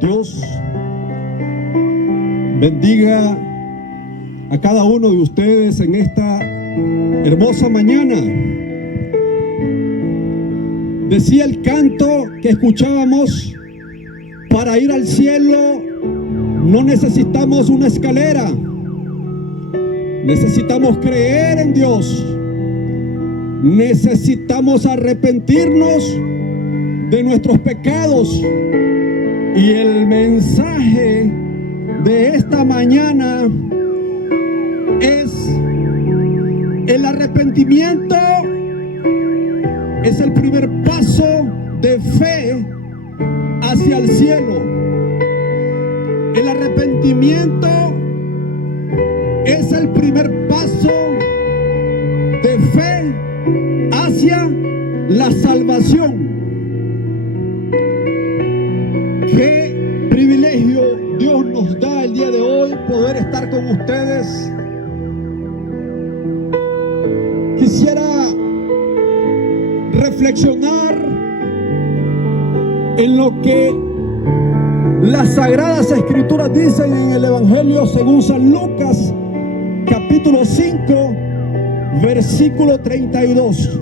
Dios bendiga a cada uno de ustedes en esta hermosa mañana. Decía el canto que escuchábamos: para ir al cielo no necesitamos una escalera, necesitamos creer en Dios, necesitamos arrepentirnos de nuestros pecados. Y el mensaje de esta mañana es: el arrepentimiento es el primer paso de fe hacia el cielo. El arrepentimiento es el primer paso de fe hacia la salvación. Qué privilegio Dios nos da el día de hoy poder estar con ustedes. Quisiera reflexionar en lo que las Sagradas Escrituras dicen en el Evangelio según San Lucas, capítulo 5, versículo 32.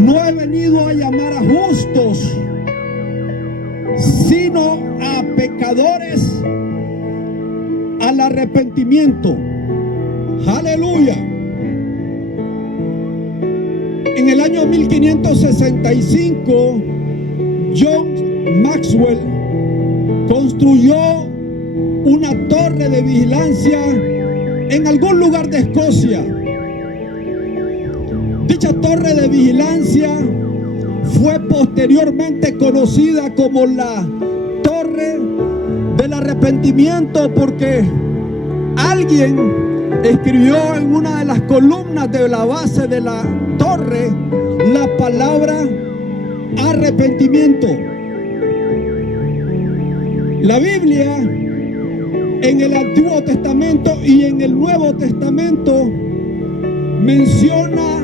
No he venido a llamar a justos, sino a pecadores al arrepentimiento. Aleluya. En el año 1565, John Maxwell construyó una torre de vigilancia en algún lugar de Escocia. Dicha torre de vigilancia fue posteriormente conocida como la Torre del Arrepentimiento, porque alguien escribió en una de las columnas de la base de la torre la palabra arrepentimiento. La Biblia, en el Antiguo Testamento y en el Nuevo Testamento, menciona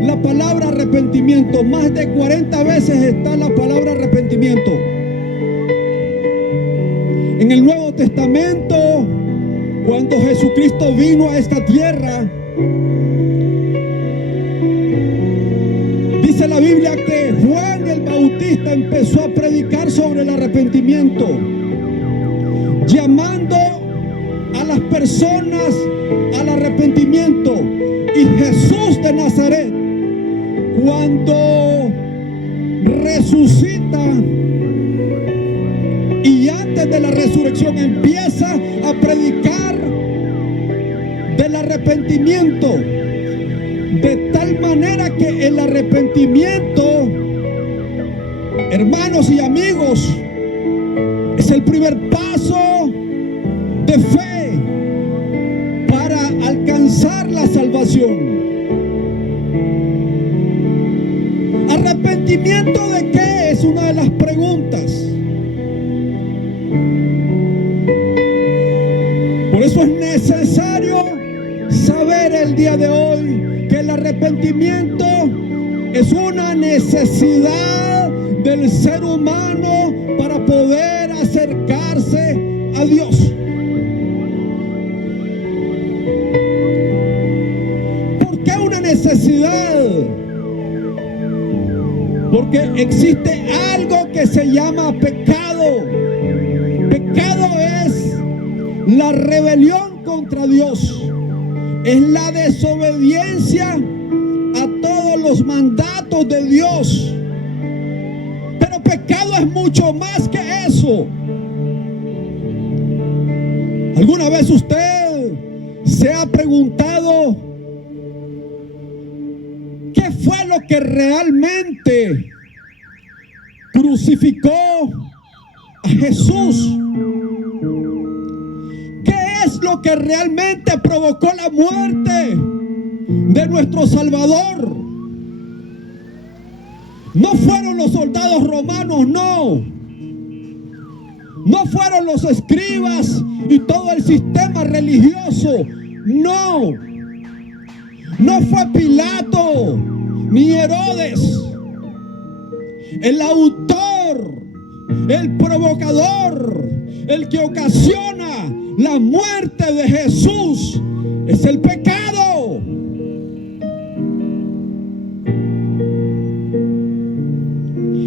la palabra arrepentimiento. Más de 40 veces está la palabra arrepentimiento. En el Nuevo Testamento, cuando Jesucristo vino a esta tierra, dice la Biblia que Juan el Bautista empezó a predicar sobre el arrepentimiento, llamando a las personas al arrepentimiento. Y Jesús de Nazaret, cuando resucita y antes de la resurrección, empieza a predicar del arrepentimiento, de tal manera que el arrepentimiento, hermanos y amigos, es el primer paso de fe para alcanzar la salvación. ¿Arrepentimiento de qué? Es una de las preguntas. Por eso es necesario saber el día de hoy que el arrepentimiento es una necesidad del ser humano para poder acercarse a Dios. ¿Por qué una necesidad? Porque existe algo que se llama pecado. Pecado es la rebelión contra Dios, es la desobediencia a todos los mandatos de Dios. Pero pecado es mucho más que eso. ¿Alguna vez usted se ha preguntado qué fue lo que realmente crucificó a Jesús? ¿Qué es lo que realmente provocó la muerte de nuestro Salvador? No fueron los soldados romanos, no. No fueron los escribas y todo el sistema religioso, no. No fue Pilato ni Herodes. El autor el provocador, el que ocasiona la muerte de Jesús, es el pecado.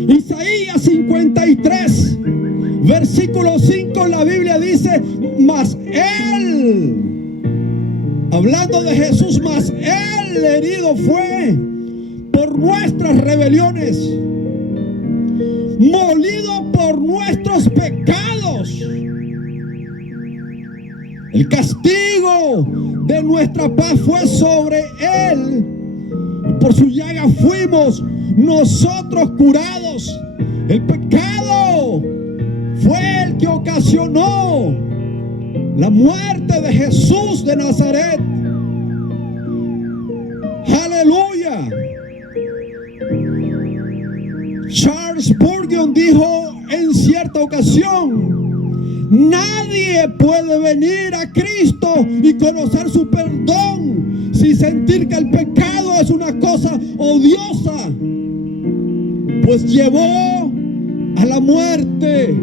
Isaías 53, versículo 5, la Biblia dice: mas Él, hablando de Jesús, mas Él herido fue por nuestras rebeliones, molido por nuestros pecados. El castigo de nuestra paz fue sobre Él, y por su llaga fuimos nosotros curados. El pecado fue el que ocasionó la muerte de Jesús de Nazaret. Aleluya. Charles Spurgeon dijo en cierta ocasión: nadie puede venir a Cristo y conocer su perdón sin sentir que el pecado es una cosa odiosa, pues llevó a la muerte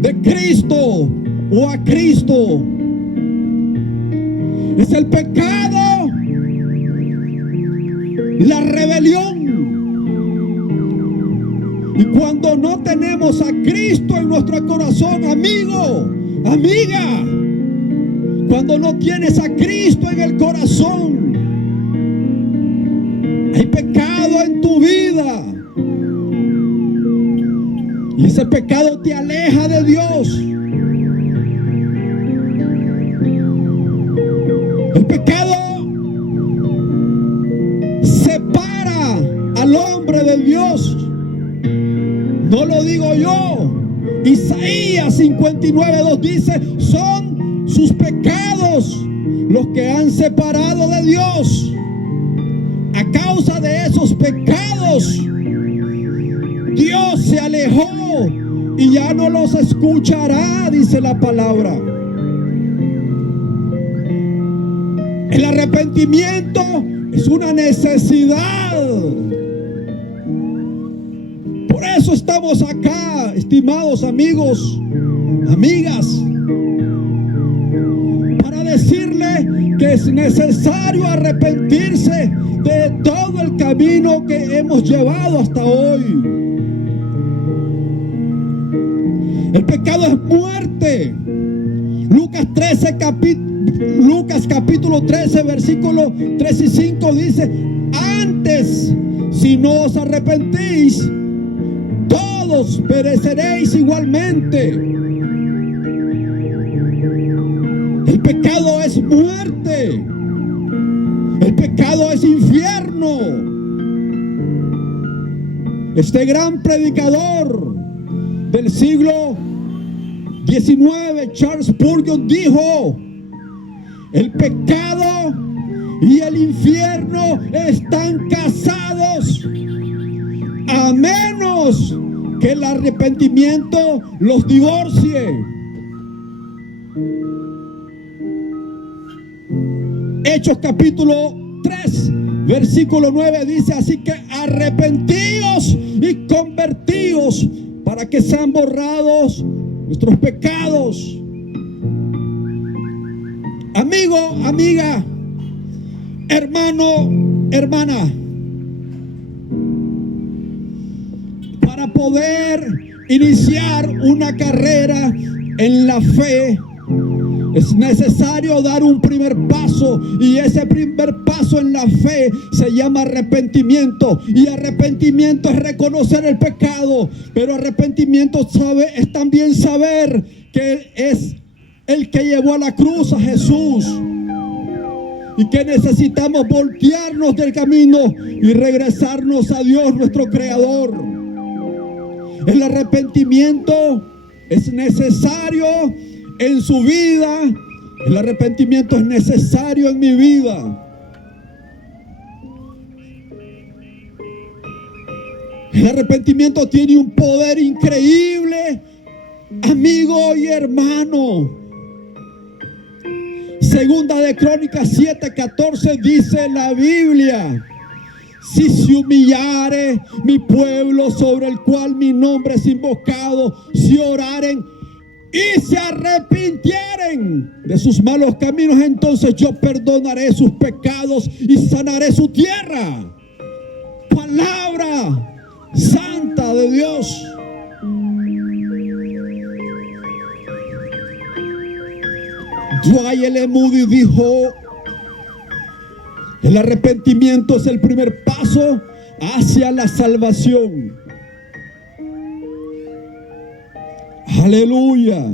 de Cristo o a Cristo. Es el pecado, la rebelión. Y cuando no tenemos a Cristo en nuestro corazón, amigo, amiga, cuando no tienes a Cristo en el corazón, hay pecado en tu vida. Y ese pecado te aleja de Dios. El pecado separa al hombre de Dios. No lo digo yo. Isaías 59:2 dice: son sus pecados los que han separado de Dios. A causa de esos pecados, Dios se alejó y ya no los escuchará, dice la palabra. El arrepentimiento es una necesidad. Por eso estamos acá, estimados amigos, amigas, para decirle que es necesario arrepentirse de todo el camino que hemos llevado hasta hoy. El pecado es muerte. Lucas capítulo 13, versículos 3 y 5 dice: antes, si no os arrepentís, todos pereceréis igualmente. El pecado es muerte. El pecado es infierno. Este gran predicador del siglo XIX, Charles Spurgeon, dijo: el pecado y el infierno están casados, a menos que el arrepentimiento los divorcie. Hechos capítulo 3, versículo 9 dice: así que arrepentíos y convertíos para que sean borrados nuestros pecados. Amigo, amiga, hermano, hermana, para poder iniciar una carrera en la fe, es necesario dar un primer paso, y ese primer paso en la fe se llama arrepentimiento. Y arrepentimiento es reconocer el pecado, pero arrepentimiento es también saber que es el que llevó a la cruz a Jesús, y que necesitamos voltearnos del camino y regresarnos a Dios, nuestro Creador. El arrepentimiento es necesario en su vida. El arrepentimiento es necesario en mi vida. El arrepentimiento tiene un poder increíble, amigo y hermano. Segunda de Crónicas 7:14 dice la Biblia: Si se humillare mi pueblo sobre el cual mi nombre es invocado, si oraren y se arrepintieren de sus malos caminos, entonces yo perdonaré sus pecados y sanaré su tierra. Palabra santa de Dios. Dwight Moody dijo: el arrepentimiento es el primer paso hacia la salvación. Aleluya.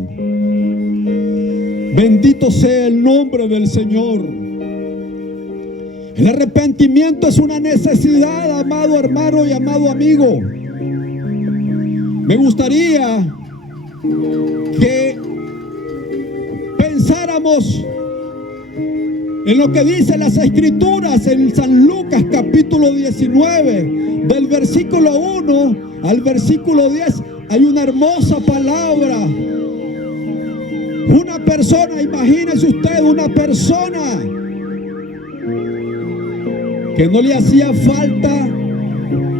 Bendito sea el nombre del Señor. El arrepentimiento es una necesidad, amado hermano y amado amigo. Me gustaría que pensáramos en lo que dicen las Escrituras en San Lucas capítulo 19, del versículo 1 al versículo 10. Hay una hermosa palabra. Una persona, imagínese usted, una persona que no le hacía falta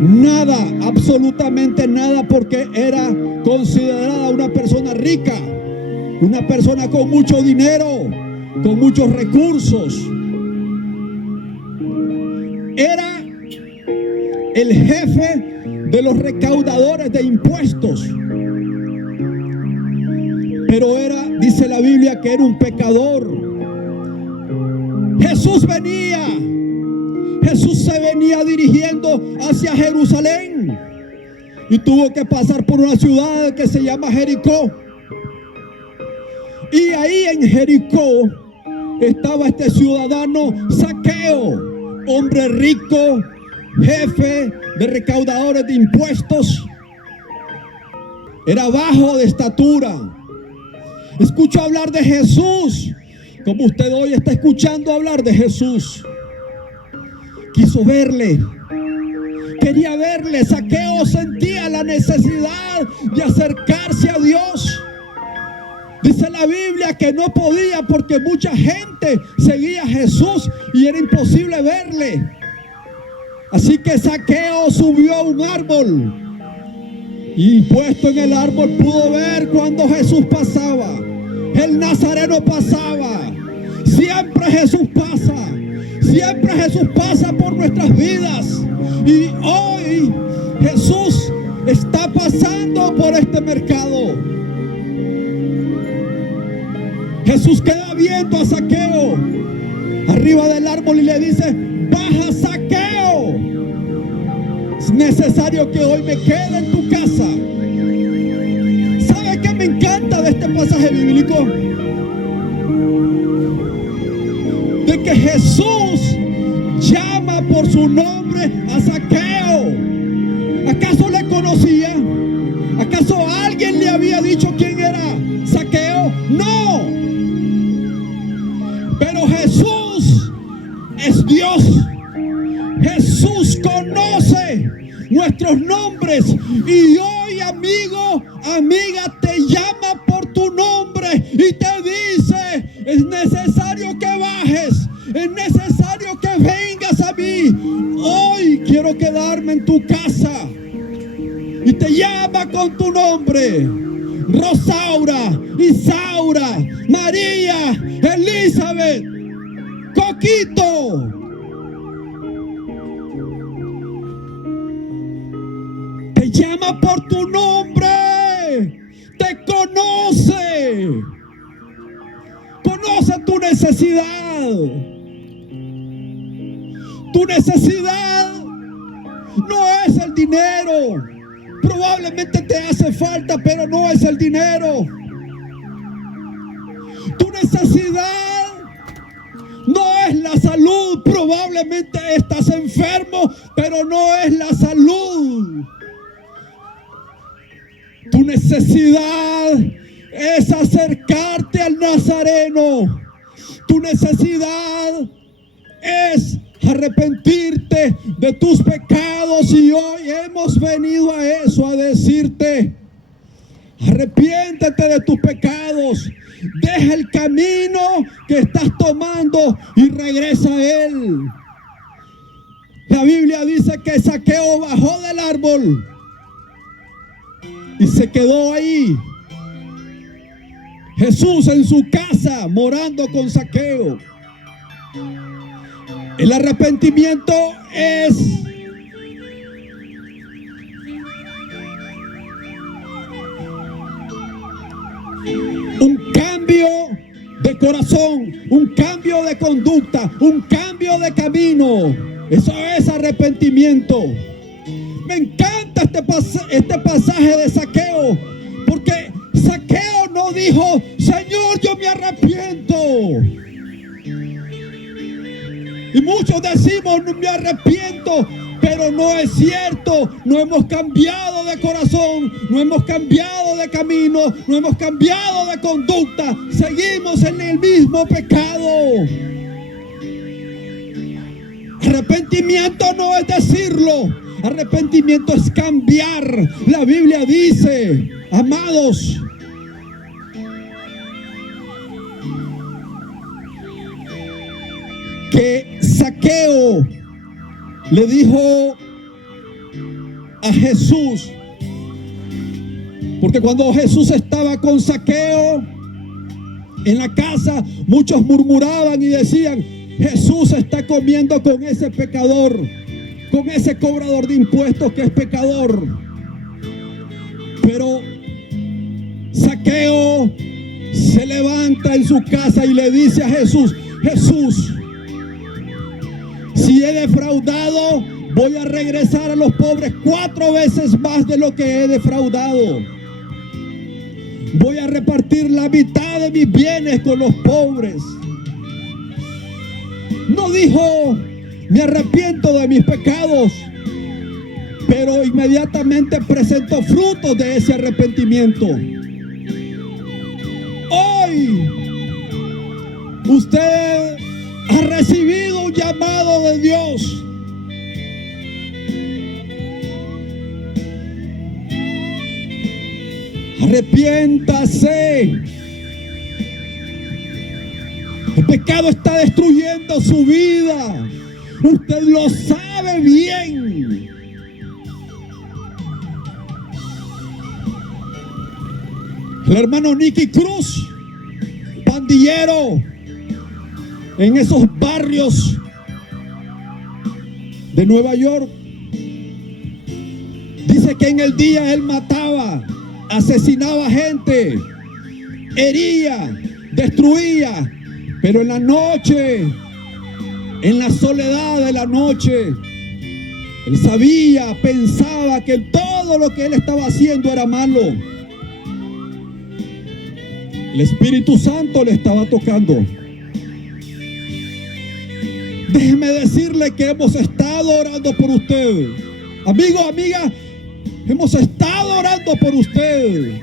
nada, absolutamente nada, porque era considerada una persona rica, una persona con mucho dinero, con muchos recursos. Era el jefe de los recaudadores de impuestos, pero era, dice la Biblia, que era un pecador. Jesús se venía dirigiendo hacia Jerusalén y tuvo que pasar por una ciudad que se llama Jericó. Y ahí en Jericó estaba este ciudadano Zaqueo, hombre rico, jefe de recaudadores de impuestos. Era bajo de estatura. Escuchó hablar de Jesús, como usted hoy está escuchando hablar de Jesús. Quiso verle, quería verle. Zaqueo sentía la necesidad de acercarse a Dios. Dice la Biblia que no podía porque mucha gente seguía a Jesús y era imposible verle. Así que Zaqueo subió a un árbol y puesto en el árbol pudo ver cuando Jesús pasaba. El Nazareno pasaba. Siempre Jesús pasa. Siempre Jesús pasa por nuestras vidas. Y hoy Jesús está pasando por este mercado. Jesús queda viendo a Zaqueo arriba del árbol y le dice: baja, Zaqueo. Es necesario que hoy me quede en tu casa. ¿Sabe qué me encanta de este pasaje bíblico? De que Jesús llama por su nombre a Zaqueo. ¿Acaso le conocía? ¿Acaso alguien le había dicho quién era Zaqueo? No. Pero Jesús es Dios. Jesús conoce nuestros nombres. Y hoy, amigo, amiga, te llama por tu nombre y te dice: es necesario que bajes, es necesario que vengas a mí. Hoy quiero quedarme en tu casa. Y te llama con tu nombre: Rosaura, Isaura, María, Elizabeth, Coquito. Te llama por tu nombre. Te conoce. Conoce tu necesidad. Tu necesidad no es el dinero. Probablemente te hace falta, pero no es el dinero. Tu necesidad no es la salud. Probablemente estás enfermo, pero no es la salud. Tu necesidad es acercarte al Nazareno. Tu necesidad es arrepentirte de tus pecados, y hoy hemos venido a eso, a decirte: arrepiéntete de tus pecados, deja el camino que estás tomando y regresa a Él. La Biblia dice que Zaqueo bajó del árbol y se quedó ahí. Jesús en su casa morando con Zaqueo. El arrepentimiento es un cambio de corazón, un cambio de conducta, un cambio de camino. Eso es arrepentimiento. Me encanta este pasaje de Zaqueo, porque Zaqueo no dijo: Señor, yo me arrepiento. Y muchos decimos: no me arrepiento, pero no es cierto. No hemos cambiado de corazón, no hemos cambiado de camino, no hemos cambiado de conducta. Seguimos en el mismo pecado. Arrepentimiento no es decirlo, arrepentimiento es cambiar. La Biblia dice, amados, que Zaqueo le dijo a Jesús, porque cuando Jesús estaba con Zaqueo en la casa, muchos murmuraban y decían: Jesús está comiendo con ese pecador, con ese cobrador de impuestos que es pecador. Pero Zaqueo se levanta en su casa y le dice a Jesús: Jesús, si he defraudado, voy a regresar a los pobres 4 veces más de lo que he defraudado. Voy a repartir la mitad de mis bienes con los pobres. No dijo: me arrepiento de mis pecados, pero inmediatamente presentó frutos de ese arrepentimiento. Hoy usted ha recibido un llamado de Dios. Arrepiéntase. El pecado está destruyendo su vida. Usted lo sabe bien. El hermano Nicky Cruz, pandillero en esos barrios de Nueva York, dice que en el día él mataba, asesinaba gente, hería, destruía, pero en la noche, en la soledad de la noche, él sabía, pensaba que todo lo que él estaba haciendo era malo. El Espíritu Santo le estaba tocando. Déjeme decirle que hemos estado orando por usted. Amigo, amiga, hemos estado orando por usted.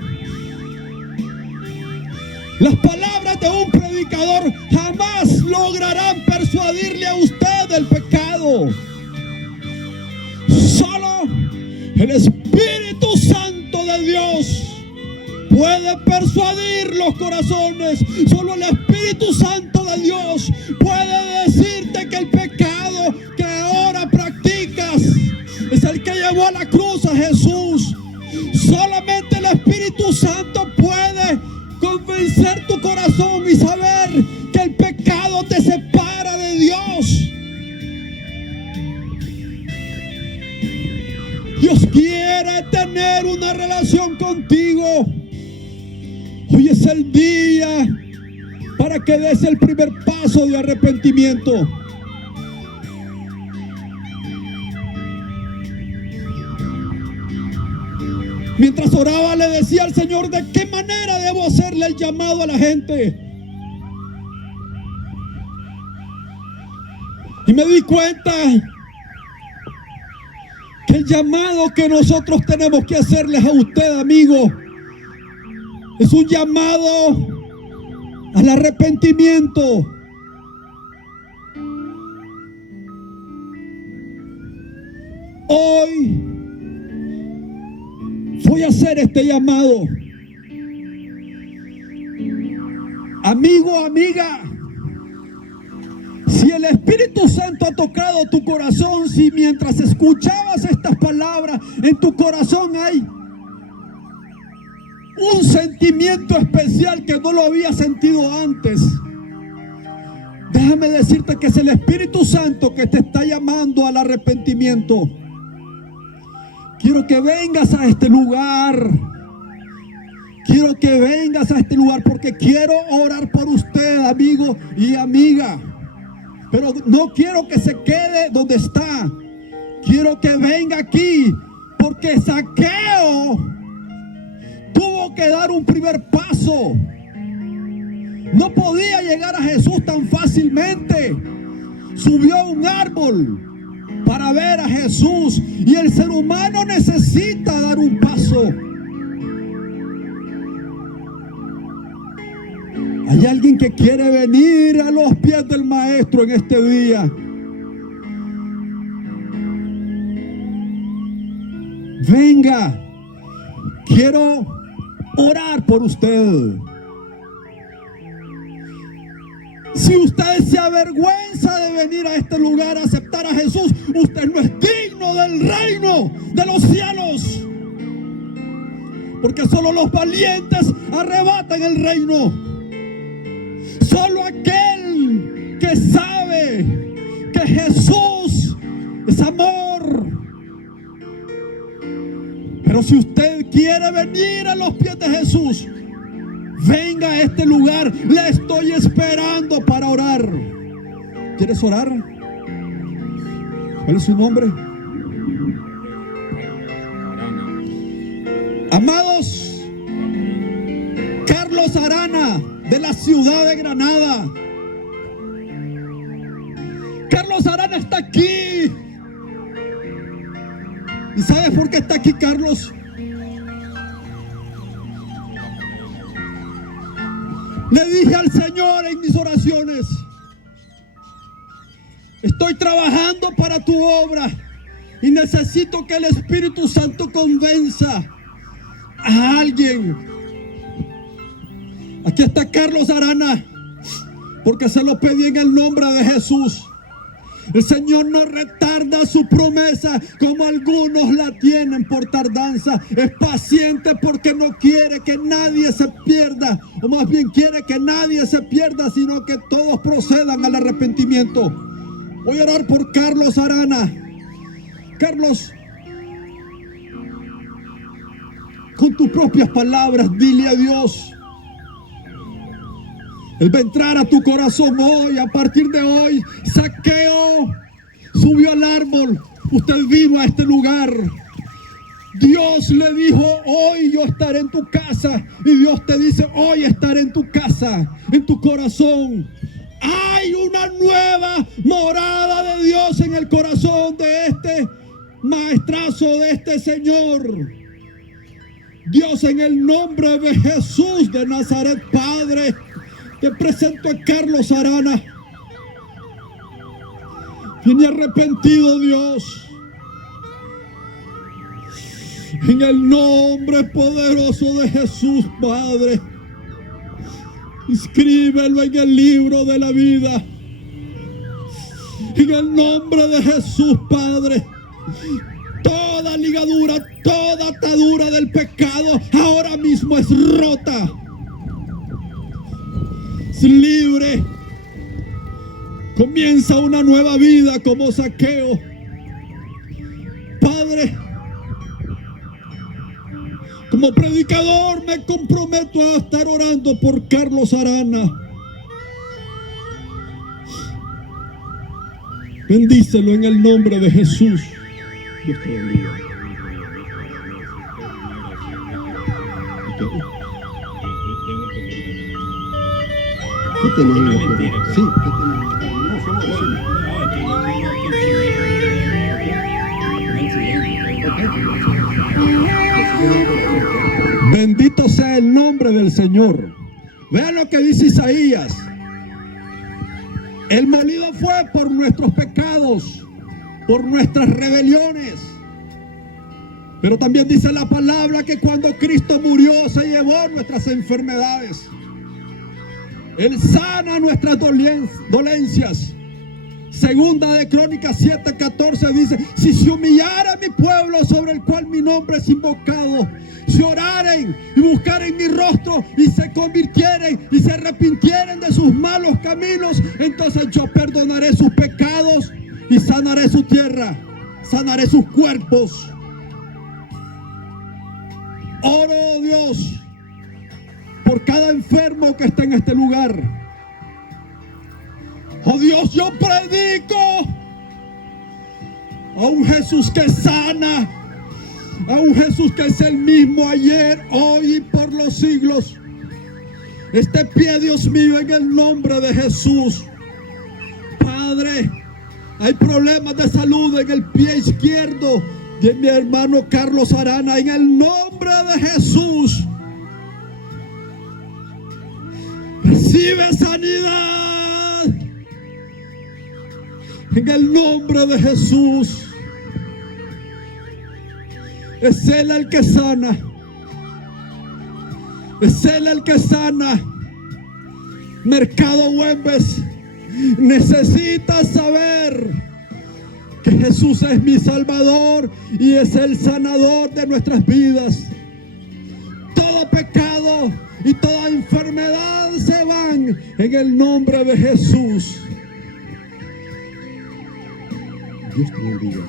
Las palabras de un predicador jamás lograrán persuadirle a usted del pecado. Solo el Espíritu Santo de Dios puede persuadir los corazones. Solo el Espíritu Santo de Dios puede decirte que el pecado que ahora practicas es el que llevó a la cruz a Jesús. Solamente el Espíritu Santo puede convencer tu corazón y saber que el pecado te separa de Dios. Dios quiere tener una relación contigo. Hoy es el día para que des el primer paso de arrepentimiento. Mientras oraba le decía al Señor: ¿de qué manera debo hacerle el llamado a la gente? Y me di cuenta que el llamado que nosotros tenemos que hacerles a usted, amigo, es un llamado al arrepentimiento. Hoy voy a hacer este llamado. Amigo, amiga, si Si el Espíritu Santo ha tocado tu corazón, si mientras escuchabas estas palabras en tu corazón hay un sentimiento especial que no lo había sentido antes, déjame decirte que es el Espíritu Santo que te está llamando al arrepentimiento. Quiero que vengas a este lugar. Quiero que vengas a este lugar porque quiero orar por usted, amigo y amiga. Pero no quiero que se quede donde está. Quiero que venga aquí porque Zaqueo tuvo que dar un primer paso. No podía llegar a Jesús tan fácilmente. Subió a un árbol para ver a Jesús, y el ser humano necesita dar un paso. Hay alguien que quiere venir a los pies del Maestro en este día. Venga, quiero orar por usted. Si usted se avergüenza de venir a este lugar a aceptar a Jesús, usted no es digno del reino de los cielos. Porque solo los valientes arrebatan el reino. Solo aquel que sabe que Jesús es amor. Pero si usted quiere venir a los pies de Jesús, venga a este lugar. Le estoy esperando para orar. ¿Quieres orar? ¿Cuál es su nombre? Amados, Carlos Arana, de la ciudad de Granada. Carlos Arana está aquí. ¿Y sabes por qué está aquí, Carlos? Le dije al Señor en mis oraciones: estoy trabajando para tu obra y necesito que el Espíritu Santo convenza a alguien. Aquí está Carlos Arana, porque se lo pedí en el nombre de Jesús. El Señor no retarda su promesa como algunos la tienen por tardanza. Es paciente porque no quiere que nadie se pierda, o más bien quiere que nadie se pierda, sino que todos procedan al arrepentimiento. Voy a orar por Carlos Arana. Carlos, con tus propias palabras, dile a Dios. Él va a entrar a tu corazón hoy. A partir de hoy, Zaqueo subió al árbol. Usted vino a este lugar. Dios le dijo: hoy yo estaré en tu casa. Y Dios te dice: hoy estaré en tu casa, en tu corazón. Hay una nueva morada de Dios en el corazón de este maestrazo, de este Señor. Dios, en el nombre de Jesús de Nazaret, Padre, te presento a Carlos Arana. Viene arrepentido, Dios. En el nombre poderoso de Jesús, Padre, inscríbelo en el libro de la vida. En el nombre de Jesús, Padre, toda ligadura, toda atadura del pecado ahora mismo es rota. Es libre. Comienza una nueva vida como Zaqueo. Padre, como predicador me comprometo a estar orando por Carlos Arana. Bendícelo en el nombre de Jesús. Dios te bendiga. ¿Qué tenemos? Sí, ¿qué tenemos? Bendito sea el nombre del Señor. Vean lo que dice Isaías: el molido fue por nuestros pecados, por nuestras rebeliones. Pero también dice la palabra que cuando Cristo murió se llevó nuestras enfermedades. Él sana nuestras dolencias. Segunda de Crónicas 7:14 dice: si se humillara mi pueblo sobre el cual mi nombre es invocado, si oraren y buscaren mi rostro y se convirtieren y se arrepintieren de sus malos caminos, entonces yo perdonaré sus pecados y sanaré su tierra, sanaré sus cuerpos. Oro, Dios, por cada enfermo que está en este lugar. Oh Dios, yo predico a un Jesús que sana, a un Jesús que es el mismo ayer, hoy y por los siglos. Este pie, Dios mío, en el nombre de Jesús. Padre, hay problemas de salud en el pie izquierdo de mi hermano Carlos Arana, en el nombre de Jesús. Recibe sanidad en el nombre de Jesús. Es Él el que sana. Es Él el que sana. Mercado Güemes, necesitas saber que Jesús es mi Salvador y es el sanador de nuestras vidas. Todo pecado y toda enfermedad se van en el nombre de Jesús. Dios te bendiga.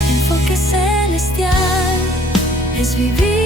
Enfoque Celestial es vivir